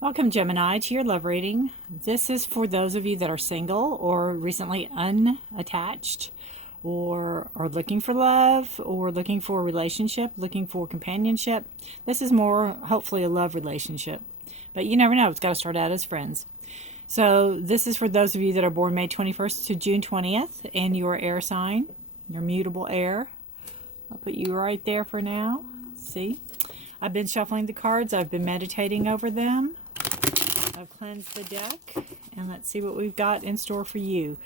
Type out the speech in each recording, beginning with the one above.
Welcome, Gemini, to your love reading. This is for those of you that are single or recently unattached or are looking for love or looking for a relationship, looking for companionship. This is more, hopefully, a love relationship. But you never know. It's got to start out as friends. So this is for those of you that are born May 21st to June 20th and your air sign, your mutable air. I'll put you right there for now. See? I've been shuffling the cards. I've been meditating over them. I've cleansed the deck, and let's see what we've got in store for you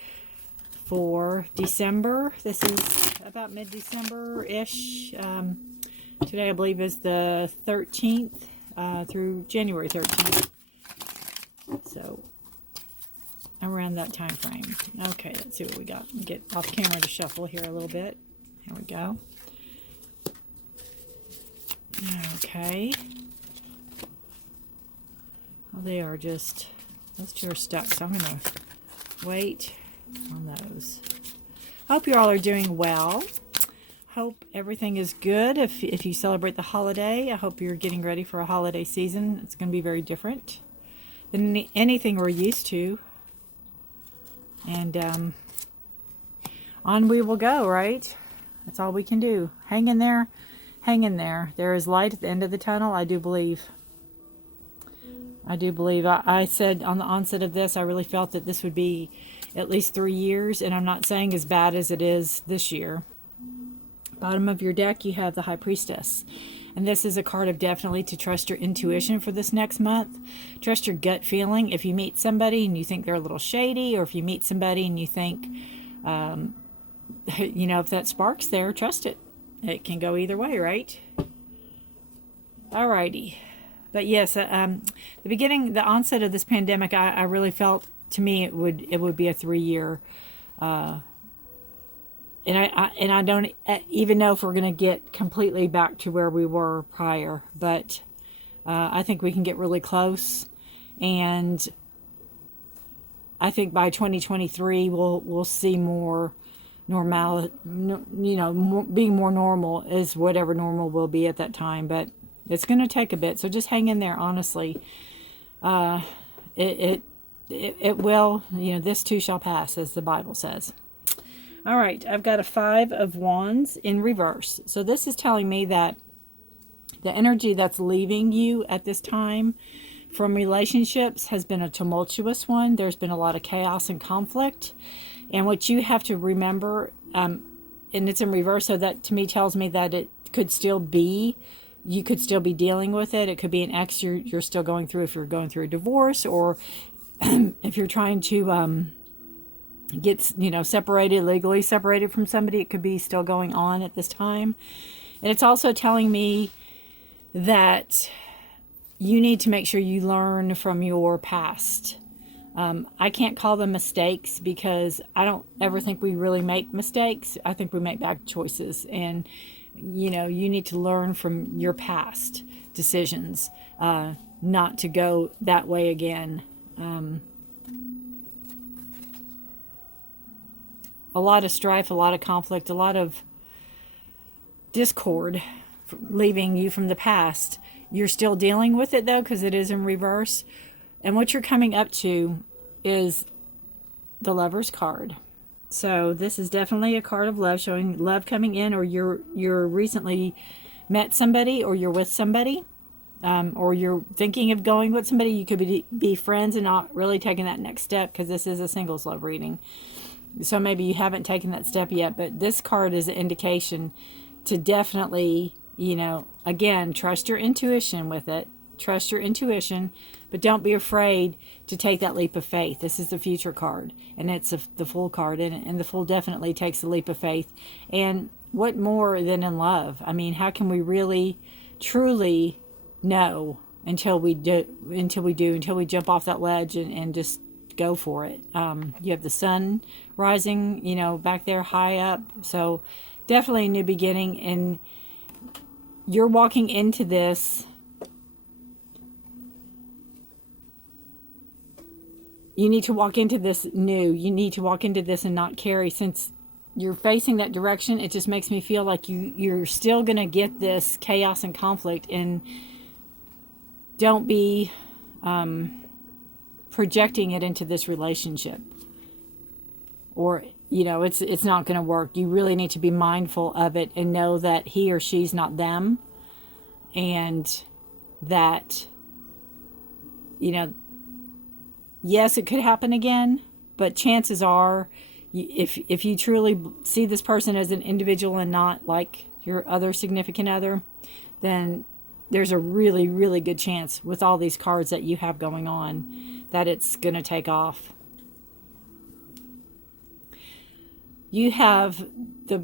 for December. This is about mid-December-ish. Today, I believe, is the 13th through January 13th. So, around that time frame. Okay, let's see what we got. Get off camera to shuffle here a little bit. Here we go. Okay. Well, they are just, those two are stuck, so I'm going to wait on those. Hope you all are doing well. Hope everything is good. If you celebrate the holiday, I hope you're getting ready for a holiday season. It's going to be very different than anything we're used to. And on we will go, right? That's all we can do. Hang in there. Hang in there. There is light at the end of the tunnel, I do believe. I said on the onset of this, I really felt that this would be at least 3 years, and I'm not saying as bad as it is this year. Bottom of your deck, you have the High Priestess. And this is a card of definitely to trust your intuition for this next month. Trust your gut feeling. If you meet somebody and you think they're a little shady, or if you meet somebody and you think, if that spark's there, trust it. It can go either way, right? Alrighty. But yes, the onset of this pandemic, I really felt, to me, it would be a 3-year, and I don't even know if we're going to get completely back to where we were prior, but I think we can get really close, and I think by 2023 we'll see more normal, being more normal is whatever normal will be at that time, but it's going to take a bit, so just hang in there, honestly. It will, this too shall pass, as the Bible says. All right, I've got a 5 of Wands in reverse. So this is telling me that the energy that's leaving you at this time from relationships has been a tumultuous one. There's been a lot of chaos and conflict. And what you have to remember, and it's in reverse, so that to me tells me that it could still be, you could still be dealing with it. It could be an ex you're still going through if you're going through a divorce, or if you're trying to get separated, legally separated from somebody. It could be still going on at this time. And it's also telling me that you need to make sure you learn from your past. I can't call them mistakes because I don't ever think we really make mistakes. I think we make bad choices, and you need to learn from your past decisions, not to go that way again. A lot of strife, a lot of conflict, a lot of discord leaving you from the past. You're still dealing with it, though, because it is in reverse. And what you're coming up to is the Lover's card. So this is definitely a card of love, showing love coming in, or you're recently met somebody, or you're with somebody, or you're thinking of going with somebody. You could be friends and not really taking that next step, because this is a singles love reading. So maybe you haven't taken that step yet, but this card is an indication to definitely, again, trust your intuition with it. Trust your intuition, but don't be afraid to take that leap of faith. This is the Future card, and it's the Fool card, and the Fool definitely takes the leap of faith. And what more than in love? I mean, how can we really, truly know until we jump off that ledge and just go for it? You have the sun rising, back there high up. So definitely a new beginning, and you're walking into this. You need to walk into this new. You need to walk into this and not carry, since you're facing that direction. It just makes me feel like you're still going to get this chaos and conflict, and don't be projecting it into this relationship, or it's not going to work. You really need to be mindful of it and know that he or she's not them, and that yes, it could happen again, but chances are, if you truly see this person as an individual and not like your other significant other, then there's a really, really good chance with all these cards that you have going on that it's going to take off. You have the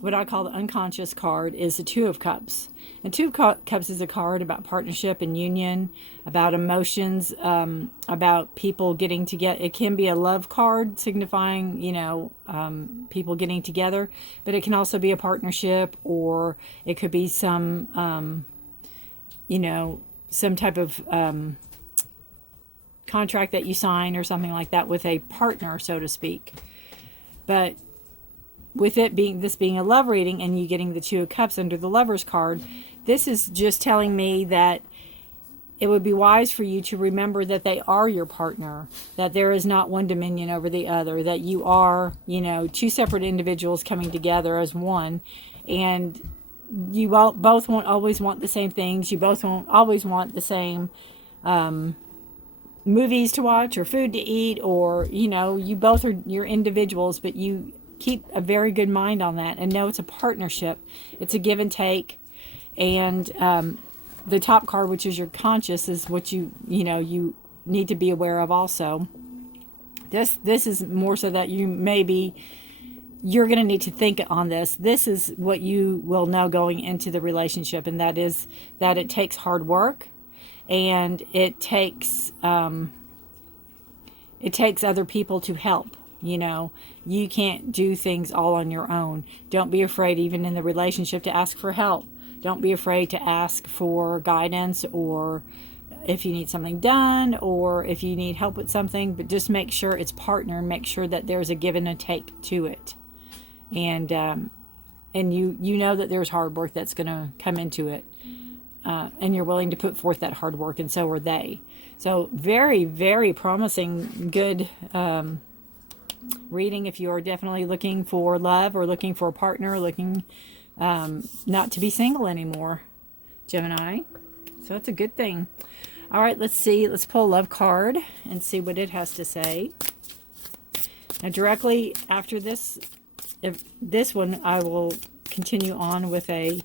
what I call the unconscious card is the Two of Cups. And Two of Cups is a card about partnership and union, about emotions, about people getting together. It can be a love card signifying, people getting together, but it can also be a partnership, or it could be some, some type of contract that you sign or something like that with a partner, so to speak. But with it being a love reading and you getting the Two of Cups under the Lover's card, this is just telling me that it would be wise for you to remember that they are your partner, that there is not one dominion over the other, that you are, two separate individuals coming together as one, and you both won't always want the same things. You both won't always want the same movies to watch or food to eat, or you both are your individuals, but you keep a very good mind on that and know it's a partnership. It's a give and take. And the top card, which is your conscious, is what you need to be aware of also. This is more so that you're going to need to think on this. This is what you will know going into the relationship, and that is that it takes hard work. And it takes other people to help. You can't do things all on your own. Don't be afraid, even in the relationship, to ask for help. Don't be afraid to ask for guidance, or if you need something done, or if you need help with something. But just make sure it's partner. Make sure that there's a give and a take to it, and you know that there's hard work that's going to come into it. And you're willing to put forth that hard work, and so are they. So very, very promising, good reading if you are definitely looking for love, or looking for a partner, looking not to be single anymore, Gemini. So it's a good thing. All right, let's see. Let's pull a love card and see what it has to say. Now, directly after this one, I will continue on with a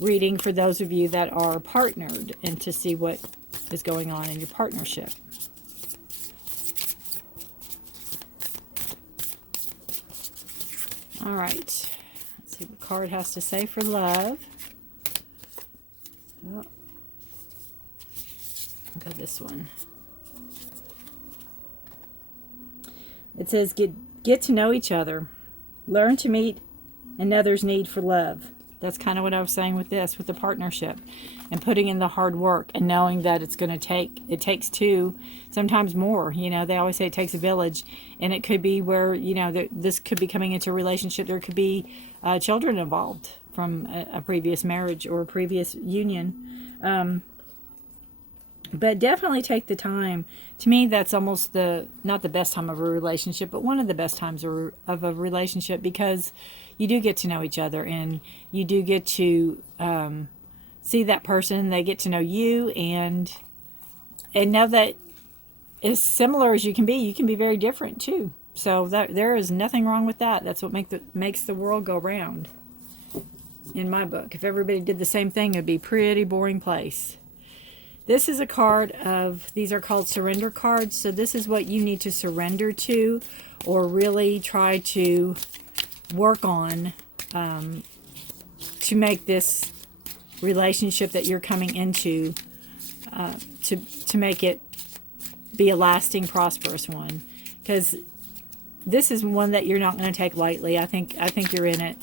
reading for those of you that are partnered, and to see what is going on in your partnership. All right, let's see what card has to say for love. Oh, I'll go this one. It says, get to know each other, learn to meet another's need for love. That's kind of what I was saying with this, with the partnership, and putting in the hard work, and knowing that it takes two, sometimes more. They always say it takes a village, and it could be where, this could be coming into a relationship. There could be children involved from a previous marriage or a previous union. But definitely take the time. To me, that's almost not the best time of a relationship, but one of the best times of a relationship, because you do get to know each other, and you do get to see that person. They get to know you, and know that as similar as you can be very different too. So there is nothing wrong with that. That's what makes the world go round, in my book. If everybody did the same thing, it'd be a pretty boring place. This is a card these are called surrender cards. So this is what you need to surrender to, or really try to work on to make this relationship that you're coming into, to make it be a lasting, prosperous one. Because this is one that you're not going to take lightly. I think you're in it.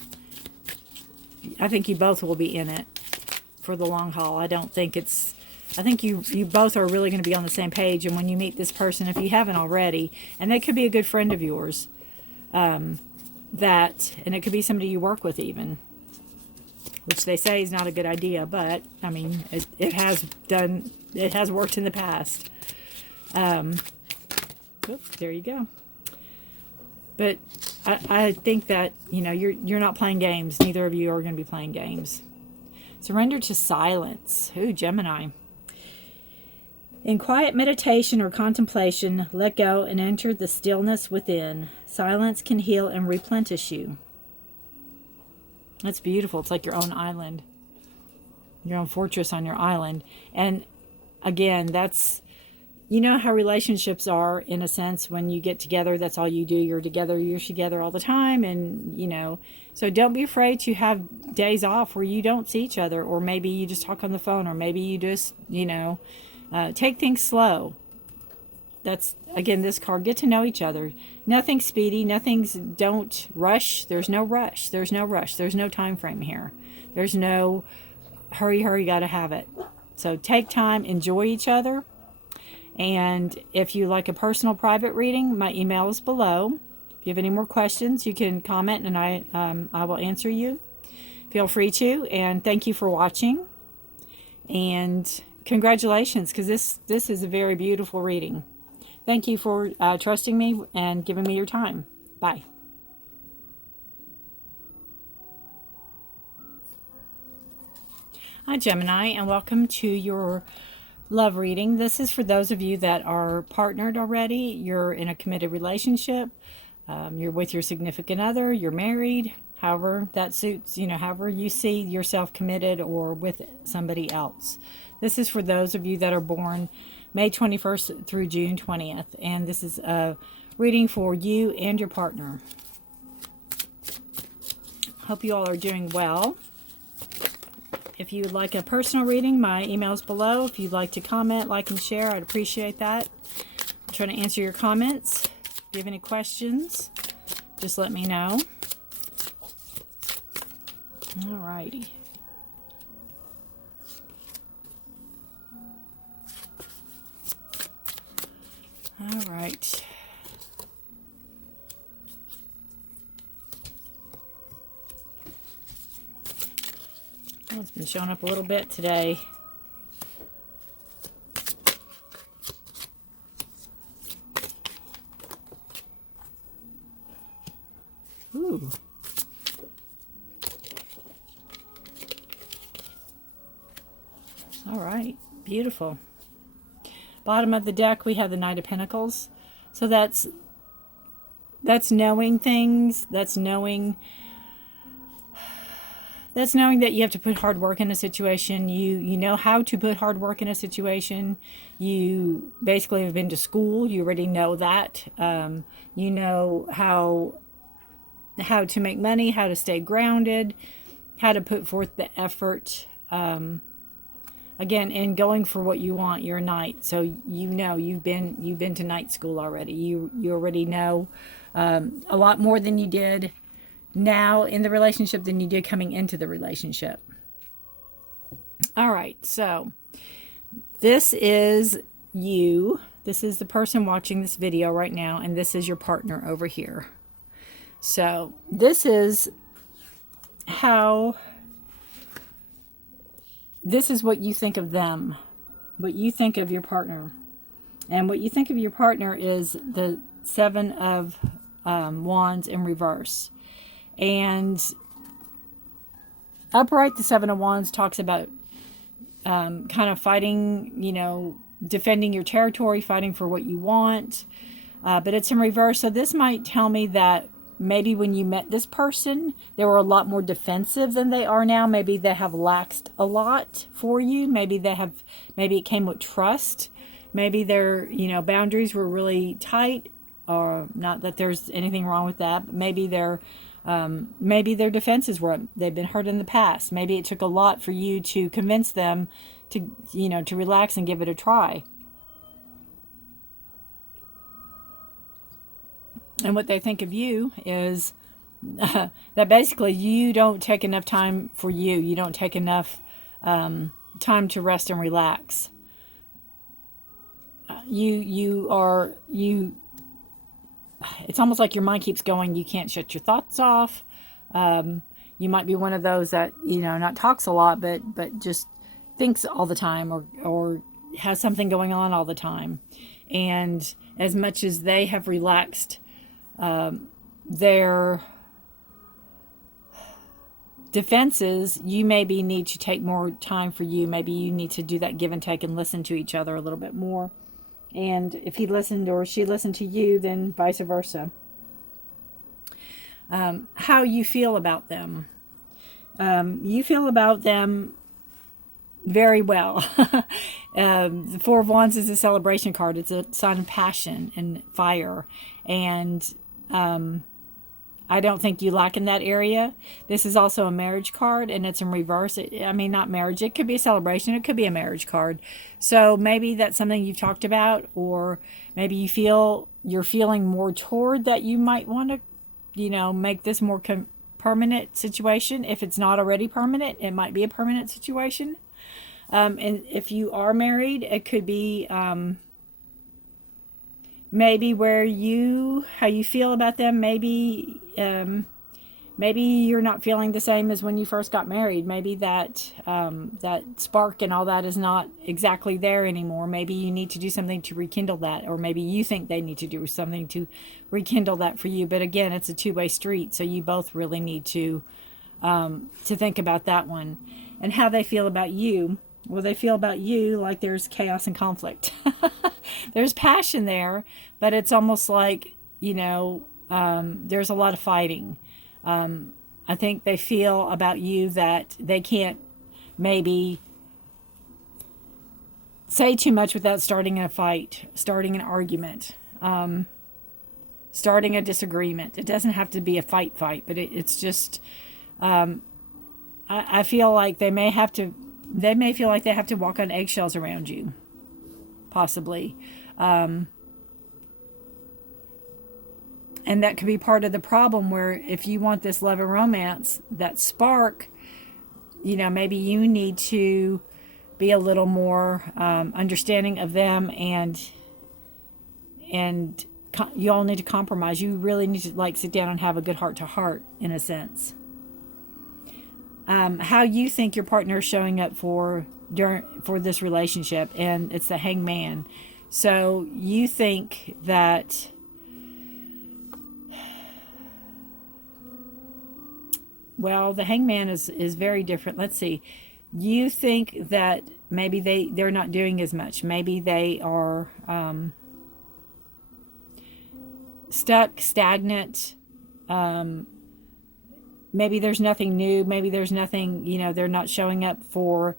I think you both will be in it for the long haul. I think you both are really going to be on the same page. And when you meet this person, if you haven't already, and they could be a good friend of yours, and it could be somebody you work with even, which they say is not a good idea, but I mean, it has worked in the past. There you go. But I think that, you know, you're not playing games. Neither of you are going to be playing games. Surrender to silence. Ooh, Gemini. In quiet meditation or contemplation, let go and enter the stillness within. Silence can heal and replenish you. That's beautiful. It's like your own island, your own fortress on your island. And again, that's, you know how relationships are, in a sense. When you get together, that's all you do. You're together all the time. And, you know, so don't be afraid to have days off where you don't see each other, or maybe you just talk on the phone, or maybe you just, you know, take things slow. That's, again, this card. Get to know each other. Nothing's speedy. Don't rush. There's no rush. There's no rush. There's no time frame here. There's no hurry, gotta have it. So take time, enjoy each other. And if you like a personal private reading, my email is below. If you have any more questions, you can comment and I will answer you. Feel free to. And thank you for watching. And congratulations, because this is a very beautiful reading. Thank you for trusting me and giving me your time. Bye. Hi, Gemini, and welcome to your love reading. This is for those of you that are partnered already. You're in a committed relationship. You're with your significant other. You're married. However that suits, you know, however you see yourself committed or with somebody else. This is for those of you that are born May 21st through June 20th. And this is a reading for you and your partner. Hope you all are doing well. If you would like a personal reading, my email is below. If you'd like to comment, like, and share, I'd appreciate that. I'm trying to answer your comments. If you have any questions, just let me know. Alrighty. All right. Oh, it's been showing up a little bit today. Ooh. All right. Beautiful. Bottom of the deck, we have the Knight of Pentacles. So that's knowing things. That's knowing that you have to put hard work in a situation. You know how to put hard work in a situation. You basically have been to school. You already know that. You know how to make money, how to stay grounded, how to put forth the effort. Again, in going for what you want. You're a knight, so you know you've been to night school already. You already know a lot more than you did now in the relationship than you did coming into the relationship. All right, so this is you. This is the person watching this video right now, and this is your partner over here. So this is what you think of them, what you think of your partner. And what you think of your partner is the Seven of Wands in reverse. And upright, the Seven of Wands talks about kind of fighting, you know, defending your territory, fighting for what you want. But it's in reverse. So this might tell me that maybe when you met this person, they were a lot more defensive than they are now. Maybe they have laxed a lot for you. Maybe it came with trust. Maybe their, you know, boundaries were really tight, or not that there's anything wrong with that. But maybe their defenses they've been hurt in the past. Maybe it took a lot for you to convince them to, you know, to relax and give it a try. And what they think of you is that basically you don't take enough time for you. You don't take enough time to rest and relax. It's almost like your mind keeps going. You can't shut your thoughts off. You might be one of those that, not talks a lot, but just thinks all the time, or has something going on all the time. And as much as they have relaxed their defenses, you maybe need to take more time for you. Maybe you need to do that give and take and listen to each other a little bit more. And if he listened or she listened to you, then vice versa. How you feel about them. You feel about them very well. The Four of Wands is a celebration card. It's a sign of passion and fire. And I don't think you lack in that area. This is also a marriage card, and it's in reverse. Not marriage. It could be a celebration. It could be a marriage card. So maybe that's something you've talked about, or maybe you're feeling more toward that you might want to, make this more permanent situation. If it's not already permanent, it might be a permanent situation. And if you are married, it could be maybe how you feel about them. Maybe you're not feeling the same as when you first got married. Maybe that spark and all that is not exactly there anymore. Maybe you need to do something to rekindle that, or maybe you think they need to do something to rekindle that for you. But again, it's a two-way street, so you both really need to think about that one. And how they feel about you. Well, they feel about you like there's chaos and conflict. There's passion there, but it's almost like, there's a lot of fighting. I think they feel about you that they can't maybe say too much without starting a fight, starting an argument, starting a disagreement. It doesn't have to be a fight, but it's just, I feel like they may feel like they have to walk on eggshells around you, possibly. And that could be part of the problem, where if you want this love and romance, that spark, maybe you need to be a little more understanding of them, and you all need to compromise. You really need to sit down and have a good heart to heart, in a sense. How you think your partner is showing up for this relationship, and it's the Hangman. So you think that the Hangman is very different. Let's see. You think that maybe they're not doing as much. Maybe they are stuck, stagnant. Maybe there's nothing new. Maybe there's nothing, they're not showing up for,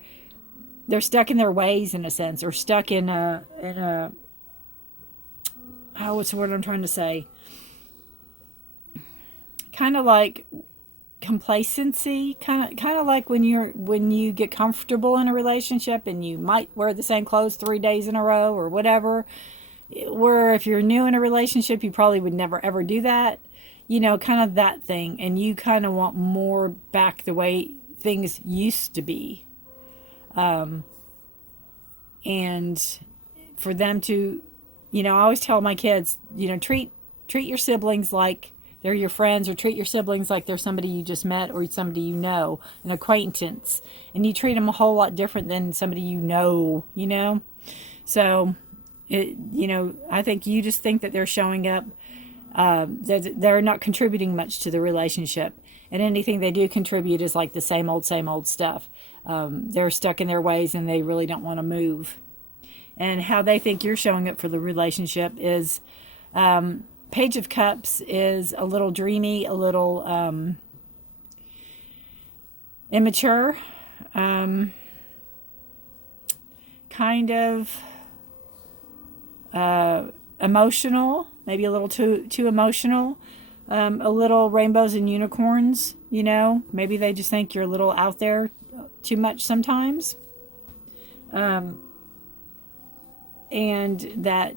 they're stuck in their ways, in a sense, or stuck in a what's the word I'm trying to say? Kind of like complacency, kind of like when you get comfortable in a relationship and you might wear the same clothes 3 days in a row or whatever, where if you're new in a relationship, you probably would never ever do that, kind of that thing, and you kind of want more back the way things used to be, and for them to, I always tell my kids, treat your siblings like they're your friends, or treat your siblings like they're somebody you just met, or somebody an acquaintance, and you treat them a whole lot different than somebody so I think you just think that they're showing up, they're not contributing much to the relationship, and anything they do contribute is like the same old stuff. They're stuck in their ways, and they really don't want to move. And how they think you're showing up for the relationship is, Page of Cups is a little dreamy, a little immature, kind of emotional, maybe a little too emotional, a little rainbows and unicorns, maybe they just think you're a little out there too much sometimes, and that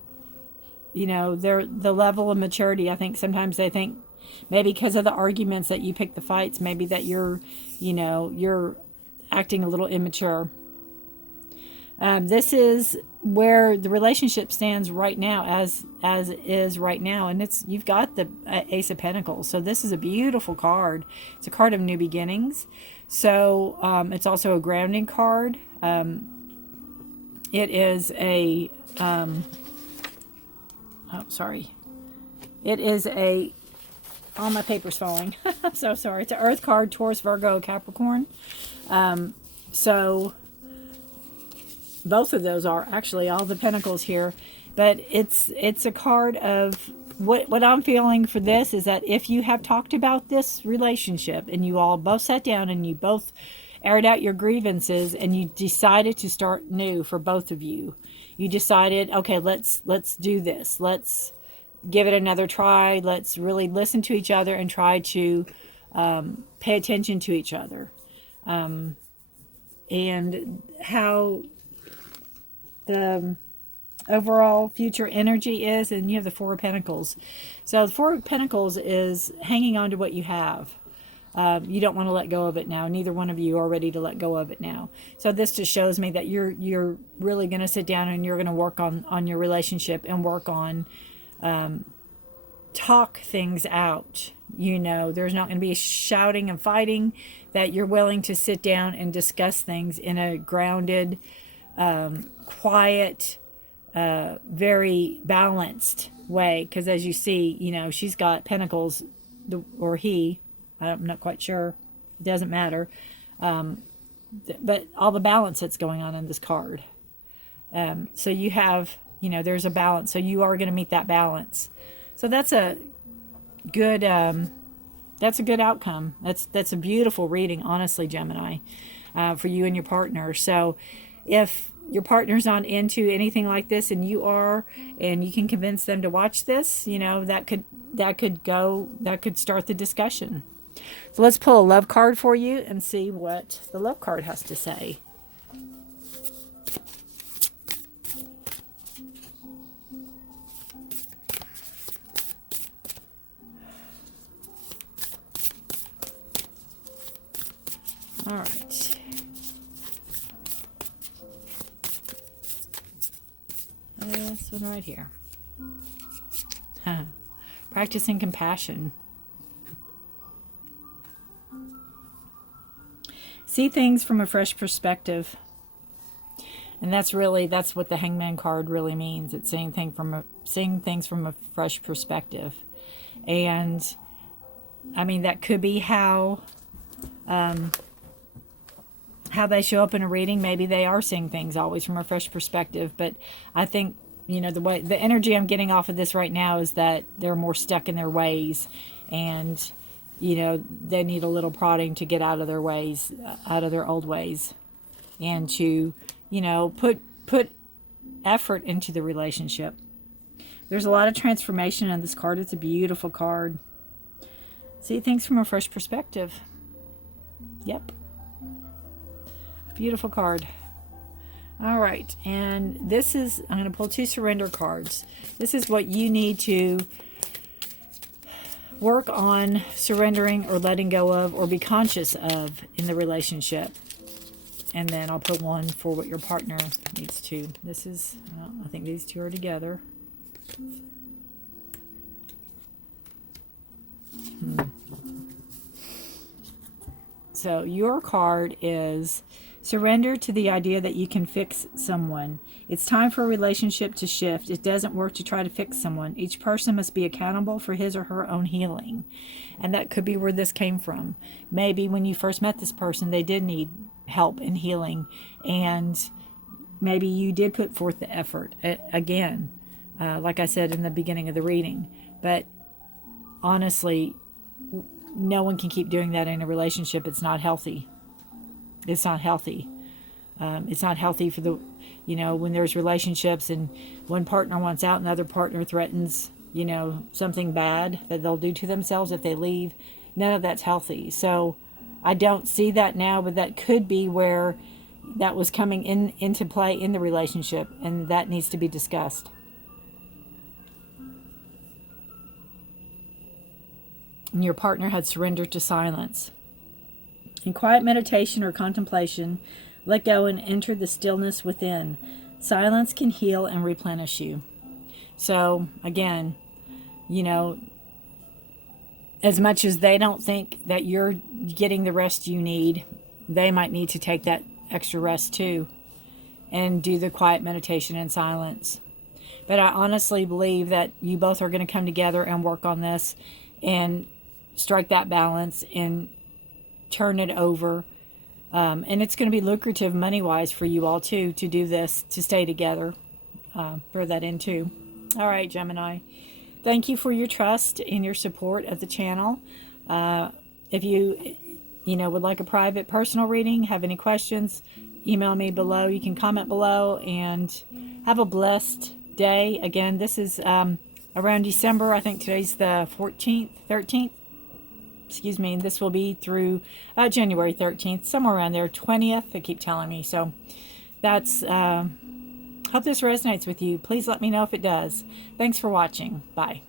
the level of maturity, I think sometimes they think maybe because of the arguments that you pick the fights, maybe that you're acting a little immature. This is where the relationship stands right now, as is right now, and you've got the Ace of Pentacles. So this is a beautiful card. It's a card of new beginnings. So it's also a grounding card. It is a oh, sorry. It is a, all my paper's falling. I'm so sorry. It's an Earth card, Taurus, Virgo, Capricorn. So both of those are actually all the pentacles here. But it's a card of, what I'm feeling for this is that if you have talked about this relationship and you all both sat down and you both aired out your grievances and you decided to start new for both of you. You decided, okay, let's do this. Let's give it another try. Let's really listen to each other and try to pay attention to each other. And how the overall future energy is, and you have the Four of Pentacles. So the Four of Pentacles is hanging on to what you have. You don't want to let go of it now. Neither one of you are ready to let go of it now. So this just shows me that you're really going to sit down and you're going to work on your relationship and work on talk things out. You know, there's not going to be shouting and fighting, that you're willing to sit down and discuss things in a grounded, quiet, very balanced way. Because as you see, you know, she's got pentacles, or he, I'm not quite sure, it doesn't matter, but all the balance that's going on in this card. So you have, you know, there's a balance, so you are going to meet that balance. So that's a good outcome. That's a beautiful reading, honestly, Gemini, for you and your partner. So if your partner's not into anything like this and you are, and you can convince them to watch this, you know, that could start the discussion. So let's pull a love card for you and see what the love card has to say. All right. This one right here. Practicing compassion. See things from a fresh perspective. And that's what the Hangman card really means. It's seeing things from a fresh perspective. And I mean, that could be how they show up in a reading. Maybe they are seeing things always from a fresh perspective, but I think, you know, the energy I'm getting off of this right now is that they're more stuck in their ways, and, you know, they need a little prodding to get out of their ways, out of their old ways, and to, you know, put effort into the relationship. There's a lot of transformation in this card. It's a beautiful card. See things from a fresh perspective. Yep. Beautiful card. All right, and this is, I'm going to pull 2 surrender cards. This is what you need to work on surrendering or letting go of or be conscious of in the relationship. And then I'll put one for what your partner needs to. This is, well, I think these two are together. So your card is surrender to the idea that you can fix someone. It's time for a relationship to shift. It doesn't work to try to fix someone. Each person must be accountable for his or her own healing. And that could be where this came from. Maybe when you first met this person, they did need help in healing. And maybe you did put forth the effort. Again, like I said in the beginning of the reading. But honestly, no one can keep doing that in a relationship. It's not healthy. It's not healthy. It's not healthy for the, you know, when there's relationships and one partner wants out and the other partner threatens, you know, something bad that they'll do to themselves if they leave. None of that's healthy. So I don't see that now, but that could be where that was coming into play in the relationship, and that needs to be discussed. And your partner had surrendered to silence. In quiet meditation or contemplation, Let go and enter the stillness within. Silence can heal and replenish you. So again, you know, as much as they don't think that you're getting the rest you need, they might need to take that extra rest too and do the quiet meditation in silence. But I honestly believe that you both are going to come together and work on this and strike that balance and turn it over. And it's going to be lucrative money-wise for you all too to do this, to stay together. Throw that in too. All right, Gemini. Thank you for your trust and your support of the channel. If you would like a private personal reading, have any questions, email me below. You can comment below, and have a blessed day. Again, this is around December. I think today's the 14th, 13th. Excuse me. This will be through January 13th, somewhere around there, 20th. They keep telling me. So that's, hope this resonates with you. Please let me know if it does. Thanks for watching. Bye.